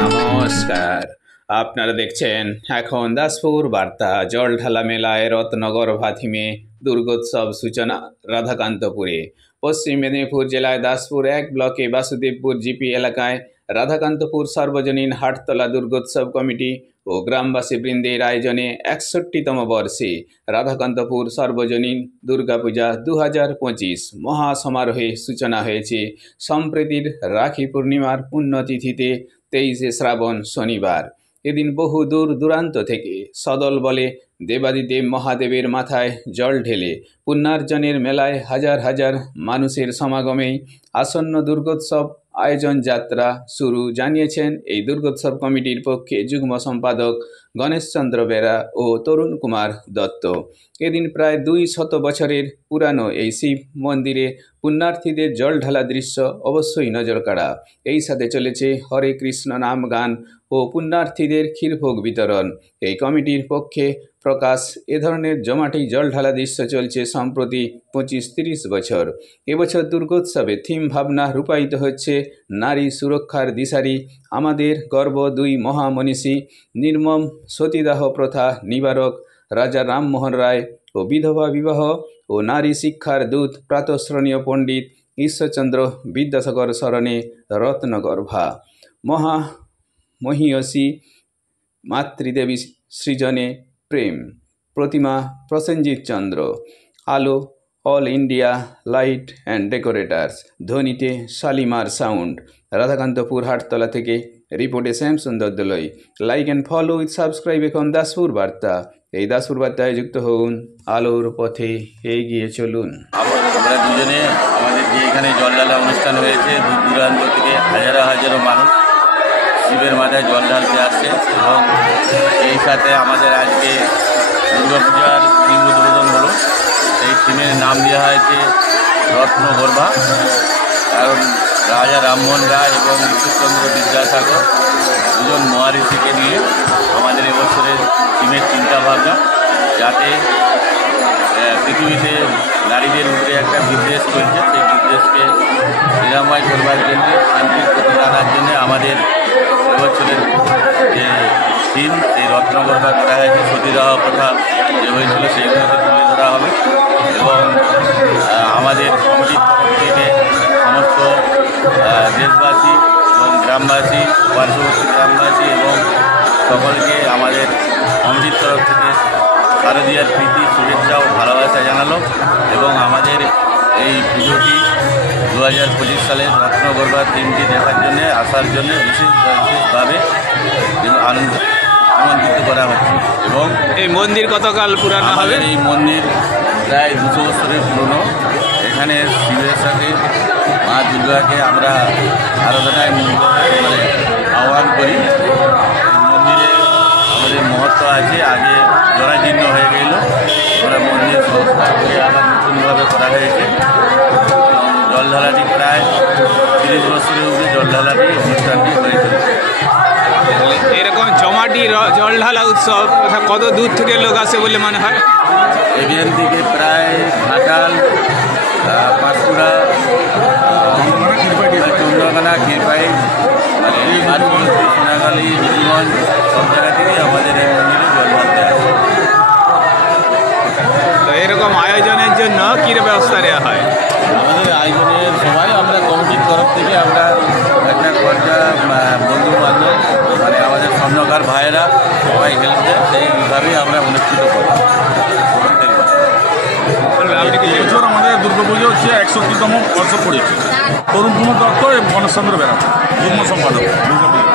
নমস্কার, আপনারা দেখছেন এখন দাসপুর বার্তা। জলঢালা মেলায় রত্নগর ভাথিমে দুর্গোৎসব সূচনা রাধাকান্তপুরে। পশ্চিম মেদিনীপুর জেলায় দাসপুর 1 ব্লকে বাসুদেবপুর জিপি এলাকায় রাধাকান্তপুর সর্বজনীন হাটতলা দুর্গোৎসব কমিটি ও গ্রামবাসী বৃন্দের আয়োজনে 61তম বর্ষে রাধাকান্তপুর সর্বজনীন দুর্গাপূজা 2025 মহাসমারোহে সূচনা হয়েছে। সম্প্রীতির রাখি পূর্ণিমার পুণ্যতিথিতে 23শে শ্রাবণ শনিবার। এদিন বহু দূর দূরান্ত থেকে সদল বলে দেবাদিদেব মহাদেবের মাথায় জল ঢেলে পুণ্যার্জনের মেলায় হাজার হাজার মানুষের সমাগমেই আসন্ন দুর্গোৎসব আয়োজন যাত্রা শুরু, জানিয়েছেন এই দুর্গোৎসব কমিটির পক্ষে যুগ্ম সম্পাদক গণেশচন্দ্র বেরা ও তরুণ কুমার দত্ত। এদিন প্রায় 200 বছরের পুরানো এই শিব মন্দিরে পুণ্যার্থীদের জল ঢালা দৃশ্য অবশ্যই নজর কাড়া। এই সাথে চলেছে হরে কৃষ্ণ নাম গান ও পুণ্যার্থীদের ক্ষীরভোগ বিতরণ। এই কমিটির পক্ষে প্রকাশ, এ ধরনের জমাটি জল ঢালা দৃশ্য চলছে সম্প্রতি 25-30 বছর। এবছর দুর্গোৎসবে থিম ভাবনা রূপায়িত হচ্ছে নারী সুরক্ষার দিশারি, আমাদের গর্ব 2 মহামনীষী, নির্মম সতীদাহ প্রথা নিবারক রাজা রামমোহন রায় ও বিধবা বিবাহ ও নারী শিক্ষার দূত প্রাতঃশ্রণীয় পণ্ডিত ঈশ্বরচন্দ্র বিদ্যাসাগর স্মরণে রত্নগর্ভা, মহিয়সী মাতৃদেবী সৃজনে প্রেম প্রতিমা প্রসেনজিৎ চন্দ্র, আলো All India light and decorators, ধ্বনিতে শালিমার সাউন্ড। রাধাকান্তপুর হাটতলা থেকে রিপোর্টে Shyam Sundar Dalui. Like and follow with subscribe এখন দাসপুর বার্তা। এই দাসপুর বার্তায় যুক্ত হন, আলোর পথে এগিয়ে চলুন। আমরা দুজনে আমাদের যে এখানে জল ঢালা অনুষ্ঠান হয়েছে, দূর দূরান্ত থেকে হাজারো হাজারো মানুষ শিবের মাথায় জল ঢালতে আসছে এবং এই সাথে আমাদের আজকে দুর্গাপূজার থিম উদ্বোধন হলো। এই থিমের নাম দেওয়া হয়েছে রত্নগর্ভা, কারণ রাজা রামমোহন রায় এবং ঈশ্বরচন্দ্র বিদ্যাসাগর দুজন মহারিষিকে নিয়ে আমাদের এবছরের থিমের চিন্তাভাবনা, যাতে পৃথিবীতে নারীদের উপরে একটা বিদ্বেষ চলছে, সেই বিদ্বেষকে নিরাময় করবার জন্য, শান্তির প্রতি আনার জন্য আমাদের এবছরের যে থিম সেই রত্নগর্ভা করা হয়েছে। সতীদাহ প্রথা যে হয়েছিল সেইগুলোকে তুলে ধরা হবে এবং আমাদের কমিটির তরফ থেকে সমস্ত দেশবাসী এবং গ্রামবাসী, পার্শ্ববর্তী গ্রামবাসী এবং সকলকে আমাদের কমিটির তরফ থেকে শারদীয়ার প্রীতি, শুভেচ্ছা ও ভালোবাসা জানালো এবং আমাদের এই পুজোটি 2025 সালের রত্নগর্ভা থিমটি দেখার জন্যে, আসার জন্য বিশেষভাবে আমন্ত্রিত করা হচ্ছে। এবং এই মন্দির কতকাল পুরানো হবে? এই মন্দির প্রায় 200 বছরের পুরনো। এখানে শিবের সাথে মা দুর্গাকে আমরা আরাধনায় আহ্বান করি। মন্দিরে আমাদের মহত্ব আছে, আগে জরাজীর্ণ হয়ে গেল, আমরা মন্দির সংস্কার করে আবার নতুনভাবে করা হয়েছে। জল ঢালাটি প্রায় 30 বছরের উপরে জল ঢালাটি অনুষ্ঠানটি হয়ে চলেছে। এরকম জমাটি জল ঢালা উৎসব কত দূর থেকে লোক আসে বলে মনে হয়? এখান থেকে প্রায় ঘাটাল, পাঁশকুড়া, চন্দ্রকোনা, ক্ষীরপাই, পার্শ্ববর্তী সোনাগালি, হবিগঞ্জ সব জায়গা থেকেই আমাদের এই মন্দিরে জল ঢালতে আসে। তো এরকম আয়োজনের জন্য কী ব্যবস্থা নেওয়া হয়? আমাদের আয়োজনের সময় আমরা কমিটির তরফ থেকে আমরা একটা খরচা বন্ধু বান্ধব আমাদের স্বর্ণকার ভাইয়েরা সবাই হেল্প দেয়, সেইভাবেই আমরা অনুষ্ঠিত করি। এবছর আমাদের দুর্গাপুজো হচ্ছে 61তম বর্ষ পড়েছে। তরুণ কুমার দত্ত এবং গণেশচন্দ্র বেরা যুগ্ম সম্পাদক দুর্গাপুজো।